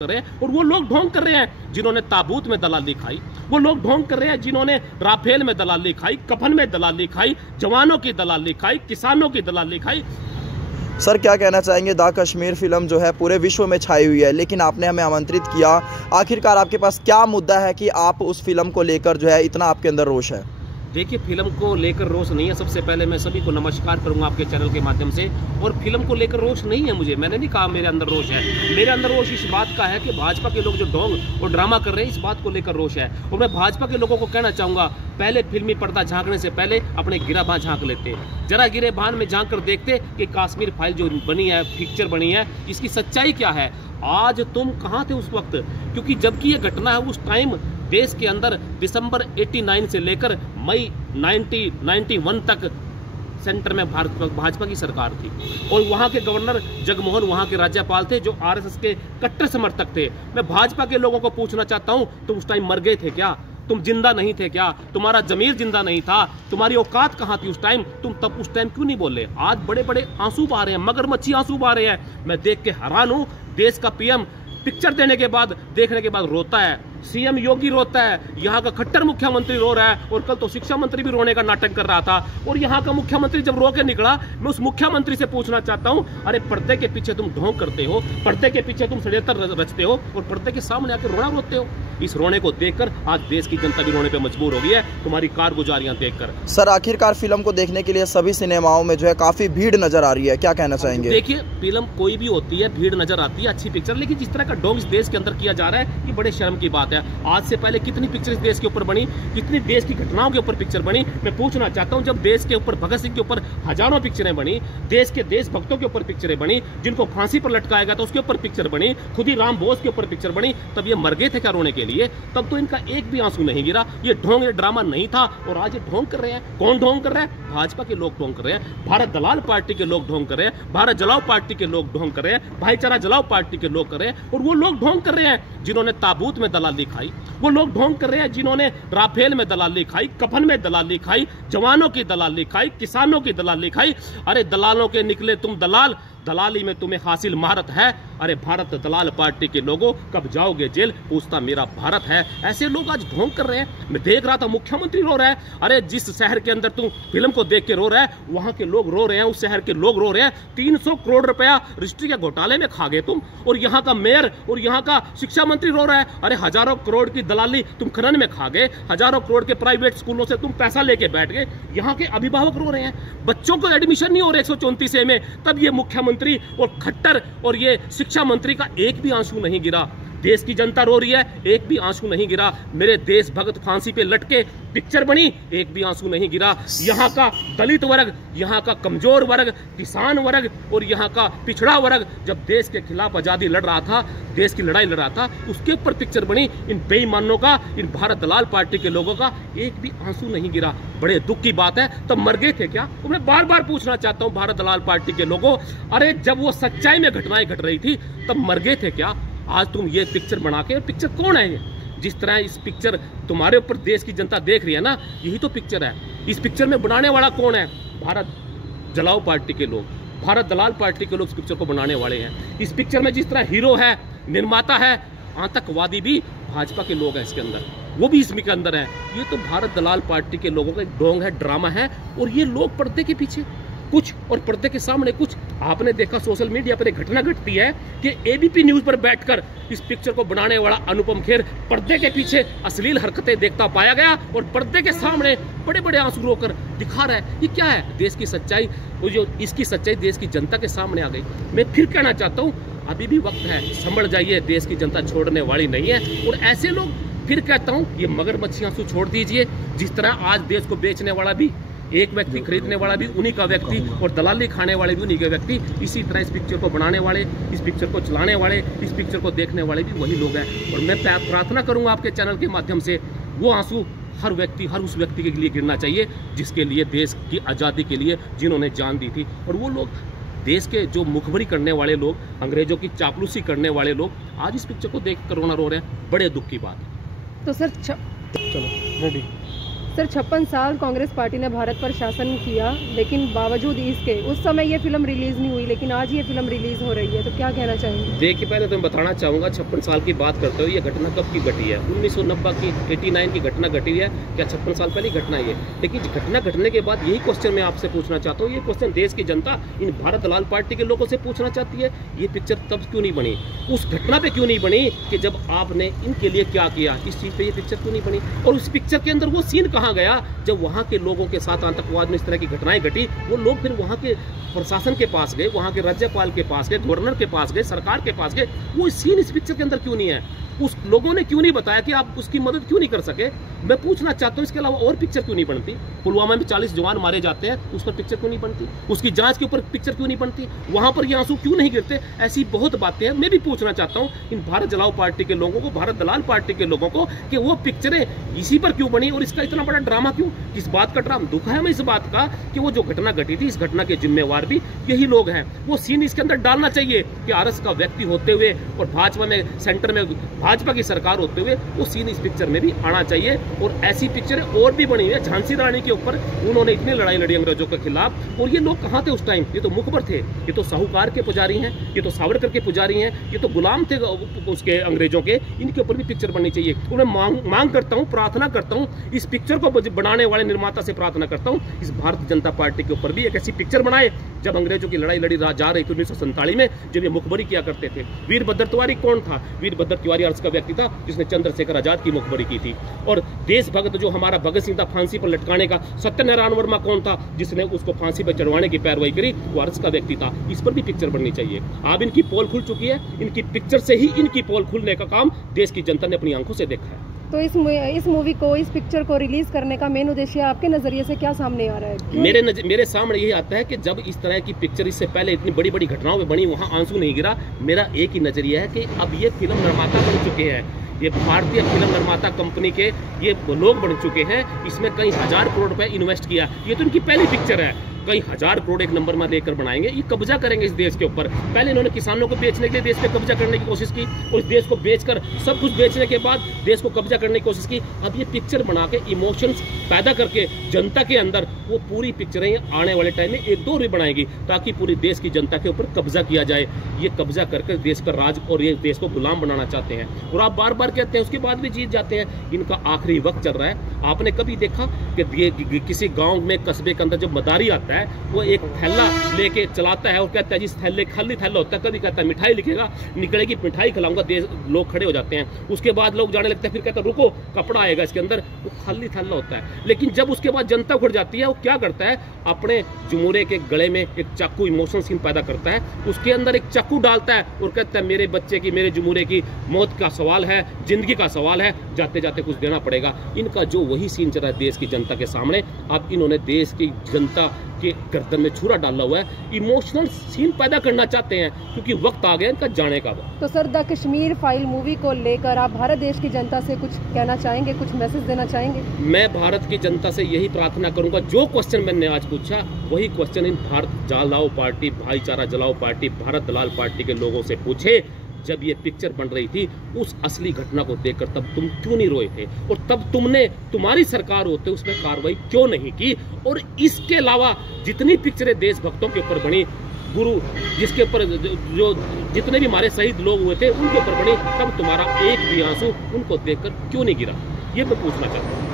कर रहे हैं। और वो लोग ढोंग कर रहे हैं जिन्होंने ताबूत में दलाली खाई, वो लोग ढोंग कर रहे हैं जिन्होंने राफेल में दलाली खाई, कफन में दलाली खाई, जवानों की दलाली खाई, किसानों की दलाली खाई। सर क्या कहना चाहेंगे? द कश्मीर फिल्म जो है पूरे विश्व में छाई हुई है, लेकिन आपने हमें आमंत्रित किया, आखिरकार आपके पास क्या मुद्दा है कि आप उस फिल्म को लेकर जो है इतना आपके अंदर रोष है? देखिए, फिल्म को लेकर रोष नहीं है। सबसे पहले मैं सभी को नमस्कार करूंगा आपके चैनल के माध्यम से। और फिल्म को लेकर रोष नहीं है मुझे, मैंने नहीं कहा मेरे अंदर रोष है। मेरे अंदर रोष इस बात का है कि भाजपा के लोग जो ढोंग और ड्रामा कर रहे हैं, इस बात को लेकर रोष है। और मैं भाजपा के लोगों को कहना चाहूँगा, पहले फिल्मी पर्दा झांकने से पहले अपने गिराबान झांक लेते, जरा गिरेबान में झांक कर देखते कि कश्मीर फाइल जो बनी है, पिक्चर बनी है, इसकी सच्चाई क्या है। आज तुम कहाँ थे उस वक्त? क्योंकि जबकि ये घटना है, उस टाइम देश के अंदर दिसंबर 89 से लेकर मई 91 तक सेंटर में भाजपा की सरकार थी। और वहां के गवर्नर जगमोहन वहां के राज्यपाल थे जो आरएसएस के कट्टर समर्थक थे। मैं भाजपा के लोगों को पूछना चाहता हूं, तुम उस टाइम मर गए थे क्या? तुम जिंदा नहीं थे क्या? तुम्हारा जमीर जिंदा नहीं था? तुम्हारी औकात कहां थी उस टाइम? तुम तब उस टाइम क्यों नहीं बोले? आज बड़े बड़े आंसू बहा रहे हैं, मगरमच्छी आंसू बहा रहे हैं। मैं देख के हैरान हूं। देश का पीएम पिक्चर देखने के बाद रोता है, सीएम योगी रोता है, यहाँ का खट्टर मुख्यमंत्री रो रहा है। और कल तो शिक्षा मंत्री भी रोने का नाटक कर रहा था। और यहाँ का मुख्यमंत्री जब रो के निकला, मैं उस मुख्यमंत्री से पूछना चाहता हूँ, अरे पर्दे के पीछे तुम ढोंग करते हो, पर्दे के पीछे तुम षड्यंत्र रचते हो और पर्दे के सामने आकर रोना रोते हो। इस रोने को देखकर आज देश की जनता भी रोने पे मजबूर हो गई है, तुम्हारी कारगुजारियां देखकर। सर आखिरकार फिल्म को देखने के लिए सभी सिनेमाओं में जो है काफी भीड़ नजर आ रही है, क्या कहना चाहेंगे? देखिए, फिल्म कोई भी होती है, भीड़ नजर आती है, अच्छी पिक्चर, लेकिन जिस तरह का ढोंग इस देश के अंदर किया जा रहा है, ये बड़े शर्म की बात है। आज से पहले कितनी पिक्चर इस देश के ऊपर बनी, कितनी देश की घटनाओं के ऊपर पिक्चर बनी। मैं पूछना चाहता हूं, जब देश के ऊपर भगत सिंह के ऊपर हजारों पिक्चरें बनी, देश के देशभक्तों के ऊपर पिक्चरें बनी, जिनको फांसी पर लटकाया गया था उसके ऊपर पिक्चर बनी, खुद ही राम बोस के ऊपर पिक्चर बनी, तब ये मर गए थे क्या रोने के लिए? तब तो इनका एक भी आंसू नहीं गिरा। ये ढोंग, ये ड्रामा नहीं था। और आज ये ढोंग कर रहे हैं। कौन ढोंग कर रहा है? भाजपा के लोग ढोंग कर रहे हैं, भारत दलाल पार्टी के लोग ढोंग कर रहे हैं, भारत जलाओ पार्टी के लोग ढोंग कर रहे हैं, भाईचारा जलाओ पार्टी के लोग कर रहे हैं। और वो लोग ढोंग कर रहे हैं जिन्होंने ताबूत में दलाली खाई, वो लोग ढोंग कर रहे हैं जिन्होंने राफेल में दलाली खाई, कफन में दलाली खाई, जवानों की दलाली खाई, किसानों की दलाली खाई। अरे दलालों के निकले तुम दलाल, दलाली में तुम्हें हासिल महारत है। अरे भारत दलाल पार्टी के लोगों, कब जाओगे जेल? पूछता मेरा भारत है। ऐसे लोग आज ढोंग कर रहे हैं। मैं देख रहा था मुख्यमंत्री रो रहा है। अरे जिस शहर के अंदर तुम फिल्म को देख के रो रहा है, वहां के लोग रो रहे हैं, उस शहर के लोग रो रहे हैं। 300 करोड़ रुपया रजिस्ट्री के घोटाले में खा गए तुम। और यहाँ का मेयर और यहाँ का शिक्षा मंत्री रो रहा है। अरे हजारों करोड़ की दलाली तुम खनन में खा गए, हजारों करोड़ के प्राइवेट स्कूलों से तुम पैसा लेके बैठ गए। यहाँ के अभिभावक रो रहे हैं, बच्चों को एडमिशन नहीं हो रहे 134A में, तब ये मुख्यमंत्री और खट्टर और ये शिक्षा मंत्री का एक भी आंसू नहीं गिरा। देश की जनता रो रही है, एक भी आंसू नहीं गिरा। मेरे देश भगत फांसी पे लटके, पिक्चर बनी, एक भी आंसू नहीं गिरा। यहाँ का दलित वर्ग, यहाँ का कमजोर वर्ग, किसान वर्ग और यहाँ का पिछड़ा वर्ग जब देश के खिलाफ आजादी लड़ रहा था, देश की लड़ाई लड़ रहा था, उसके ऊपर पिक्चर बनी। इन बेईमानों का, इन भारत दलाल पार्टी के लोगों का एक भी आंसू नहीं गिरा। बड़े दुख की बात है। तब मर गए थे क्या? तो मैं बार बार पूछना चाहता हूँ भारत दलाल पार्टी के लोगों, अरे जब वो सच्चाई में घटनाएं घट रही थी, तब मर गए थे क्या? आज तुम ये पिक्चर बना के, पिक्चर कौन है ये? जिस तरह इस पिक्चर तुम्हारे ऊपर देश की जनता देख रही है ना, यही तो पिक्चर है। इस पिक्चर में बनाने वाला कौन है? भारत जलाओ पार्टी के लोग, भारत दलाल पार्टी के लोग इस पिक्चर को बनाने वाले हैं। इस पिक्चर में जिस तरह हीरो है, निर्माता है, आतंकवादी भी भाजपा के लोग हैं इसके अंदर, वो भी इसमें के अंदर है। ये तो भारत दलाल पार्टी के लोगों का एक ढोंग है, ड्रामा है। और ये लोग पर्दे के पीछे कुछ और पर्दे के सामने कुछ। आपने देखा सोशल मीडिया पर एक घटना घटती है कि एबीपी न्यूज पर बैठकर इस पिक्चर को बनाने वाला अनुपम खेर पर्दे के पीछे अश्लील हरकतें देखता पाया गया और पर्दे के सामने बड़े बड़े आंसू रोकर दिखा रहा है। ये क्या है? देश की सच्चाई, वो जो इसकी सच्चाई देश की जनता के सामने आ गई। मैं फिर कहना चाहता हूँ, अभी भी वक्त है, संभल जाइए, देश की जनता छोड़ने वाली नहीं है। और ऐसे लोग, फिर कहता हूँ, ये मगरमच्छी आंसू छोड़ दीजिए। जिस तरह आज देश को बेचने वाला भी एक व्यक्ति, खरीदने वाला भी उन्हीं का व्यक्ति और दलाली खाने वाले भी उन्हीं के व्यक्ति, इसी तरह इस पिक्चर को बनाने वाले, इस पिक्चर को चलाने वाले, इस पिक्चर को देखने वाले भी वही लोग हैं। और मैं प्रार्थना करूंगा आपके चैनल के माध्यम से, वो आंसू हर व्यक्ति, हर उस व्यक्ति के लिए गिरना चाहिए जिसके लिए, देश की आज़ादी के लिए जिन्होंने जान दी थी। और वो लोग, देश के जो मुखबरी करने वाले लोग, अंग्रेजों की चापलूसी करने वाले लोग, आज इस पिक्चर को देख कर रोना रो रहे हैं। बड़े दुख की बात है। तो सर चलो रेडी। सर 56 साल कांग्रेस पार्टी ने भारत पर शासन किया, लेकिन बावजूद इसके उस समय ये फिल्म रिलीज नहीं हुई, लेकिन आज ये फिल्म रिलीज हो रही है, तो क्या कहना चाहेंगे? देखिए, पहले तो मैं बताना चाहूँगा 56 साल की बात करते हो, ये घटना कब की घटी है? 1990 की 89 की घटना घटी है क्या? 56 साल पहले घटना है ये। लेकिन घटना घटने के बाद यही क्वेश्चन मैं आपसे पूछना चाहता हूँ, ये क्वेश्चन देश की जनता इन भारत दलाल पार्टी के लोगों से पूछना चाहती है, ये पिक्चर तब क्यों नहीं बनी? उस घटना पे क्यों नहीं बनी कि जब आपने इनके लिए क्या किया, इस चीज़ पे ये पिक्चर क्यों नहीं बनी? और उस पिक्चर के अंदर वो सीन कहाँ गया जब वहाँ के लोगों के साथ आतंकवाद में इस तरह की घटनाएं घटी? वो लोग फिर वहाँ के प्रशासन के पास गए, वहाँ के राज्यपाल के पास गए, गवर्नर के पास गए, सरकार के पास गए, वो सीन इस पिक्चर के अंदर क्यों नहीं है? उस लोगों ने क्यों नहीं बताया कि आप उसकी मदद क्यों नहीं कर सके? मैं पूछना चाहता हूँ, इसके अलावा और पिक्चर क्यों नहीं बनती? पुलवामा में 40 जवान मारे जाते हैं, उस पर पिक्चर क्यों नहीं बनती? उसकी जांच के ऊपर पिक्चर क्यों नहीं बनती? वहां पर ये आंसू क्यों नहीं गिरते? ऐसी बहुत बातें हैं। मैं भी पूछना चाहता हूँ इन भारत जलाओ पार्टी के लोगों को, भारत दलाल पार्टी के लोगों को, कि वो पिक्चरें इसी पर क्यों बनी और इसका इतना बड़ा ड्रामा क्यों? किस बात का ड्रामा? दुख है हमें इस बात का कि वो जो घटना घटी थी, इस घटना के जिम्मेवार भी यही लोग हैं। वो सीन इसके अंदर डालना चाहिए कि आरएस का व्यक्ति होते हुए और भाजपा में, सेंटर में भाजपा की सरकार होते हुए वो सीन इस पिक्चर में भी आना चाहिए। और ऐसी पिक्चरें और भी बनी है। झांसी रानी के ऊपर उन्होंने इतनी लड़ाई लड़ी अंग्रेजों के खिलाफ, और ये लोग कहाँ थे उस टाइम? ये तो मुखबर थे, ये तो साहूकार के पुजारी हैं, ये तो सावरकर के पुजारी हैं, ये तो गुलाम थे उसके अंग्रेजों के। इनके ऊपर भी पिक्चर बननी चाहिए। तो मैं मांग करता हूँ, प्रार्थना करता हूँ, इस पिक्चर को बनाने वाले निर्माता से प्रार्थना करता हूँ, इस भारतीय जनता पार्टी के ऊपर भी एक ऐसी पिक्चर बनाए जब अंग्रेजों की लड़ाई लड़ी जा रही थी 1947 में, जब ये मुखबरी किया करते थे। वीरभद्र तिवारी कौन था? वीरभद्र तिवारी आरएस का व्यक्ति था जिसने चंद्रशेखर आजाद की मुखबरी की थी। और देशभक्त जो हमारा भगत सिंह था फांसी पर लटकाने का, सत्यनारायण वर्मा कौन था जिसने उसको फांसी पर चढ़वाने की पैरवाई करी? वो आरएस का व्यक्ति था। इस पर भी पिक्चर बननी चाहिए। अब इनकी पोल खुल चुकी है, इनकी पिक्चर से ही इनकी पोल खुलने का काम देश की जनता ने अपनी आंखों से देखा है। तो इस मूवी को, इस पिक्चर को रिलीज करने का मेन उद्देश्य आपके नजरिए से क्या सामने आ रहा है? मेरे सामने यही आता है कि जब इस तरह की पिक्चर इससे पहले इतनी बड़ी बड़ी घटनाओं में बनी, वहां आंसू नहीं गिरा। मेरा एक ही नजरिया है कि अब ये फिल्म निर्माता बन चुके हैं, ये भारतीय फिल्म निर्माता कंपनी के ये लोग बन चुके हैं। इसमें कई हजार करोड़ रुपए इन्वेस्ट किया। ये तो इनकी पहली पिक्चर है, कई हजार करोड़ एक नंबर में लेकर बनाएंगे। ये कब्जा करेंगे इस देश के ऊपर। पहले इन्होंने किसानों को बेचने के लिए देश पे कब्जा करने की कोशिश की, और इस देश को बेचकर सब कुछ बेचने के बाद देश को कब्जा करने की कोशिश की। अब ये पिक्चर बना के इमोशंस पैदा करके जनता के अंदर वो पूरी पिक्चरें आने वाले टाइम में एक दो भी बनाएगी, ताकि पूरी देश की जनता के ऊपर कब्जा किया जाए। ये कब्जा करके देश का राज और ये देश को गुलाम बनाना चाहते हैं, और आप बार बार कहते हैं, उसके बाद भी जीत जाते हैं। इनका आखिरी वक्त चल रहा है। आपने कभी देखा कि किसी गाँव में, कस्बे के अंदर जब मदारी आता है, वो एक थैला लेके चलाता है और कहता है जिस थैले खाली थैला होता है, कभी कहता है मिठाई लिखेगा, निकलेगी मिठाई खिलाऊंगा, लोग खड़े हो जाते हैं। उसके बाद लोग जाने लगते हैं, फिर कहता है रुको कपड़ा आएगा इसके अंदर, वो खाली थैला होता है। लेकिन जब उसके बाद जनता उखड़ जाती है, वो क्या करता है? अपने जुमूरे के गले में एक चाकू, इमोशन सीन पैदा करता है, उसके अंदर एक चाकू डालता है और कहता है मेरे बच्चे की, मेरे जुमूरे की मौत का सवाल है, जिंदगी का सवाल है, जाते जाते कुछ देना पड़ेगा। इनका जो वही सीन चल रहा है देश की जनता के सामने। अब इन्होंने देश की जनता के गर्दन में छुरा डाला हुआ है, इमोशनल सीन पैदा करना चाहते हैं, क्योंकि वक्त आ गया इनका जाने का। तो sir, the Kashmir file movie को लेकर आप भारत देश की जनता से कुछ कहना चाहेंगे, कुछ मैसेज देना चाहेंगे? मैं भारत की जनता से यही प्रार्थना करूंगा, जो क्वेश्चन मैंने आज पूछा वही क्वेश्चन इन भारत जलाओ पार्टी, भाईचारा जलाओ पार्टी, भारत दलाल पार्टी के लोगों से पूछे। जब ये पिक्चर बन रही थी, उस असली घटना को देखकर तब तुम क्यों नहीं रोए थे? और तब तुम्हारी सरकार होते उसमें कार्रवाई क्यों नहीं की? और इसके अलावा जितनी पिक्चरें देशभक्तों के ऊपर बनी, गुरु जिसके ऊपर जो जितने भी हमारे शहीद लोग हुए थे उनके ऊपर बनी, तब तुम्हारा एक भी आंसू उनको देखकर क्यों नहीं गिरा? ये मैं पूछना चाहता हूँ।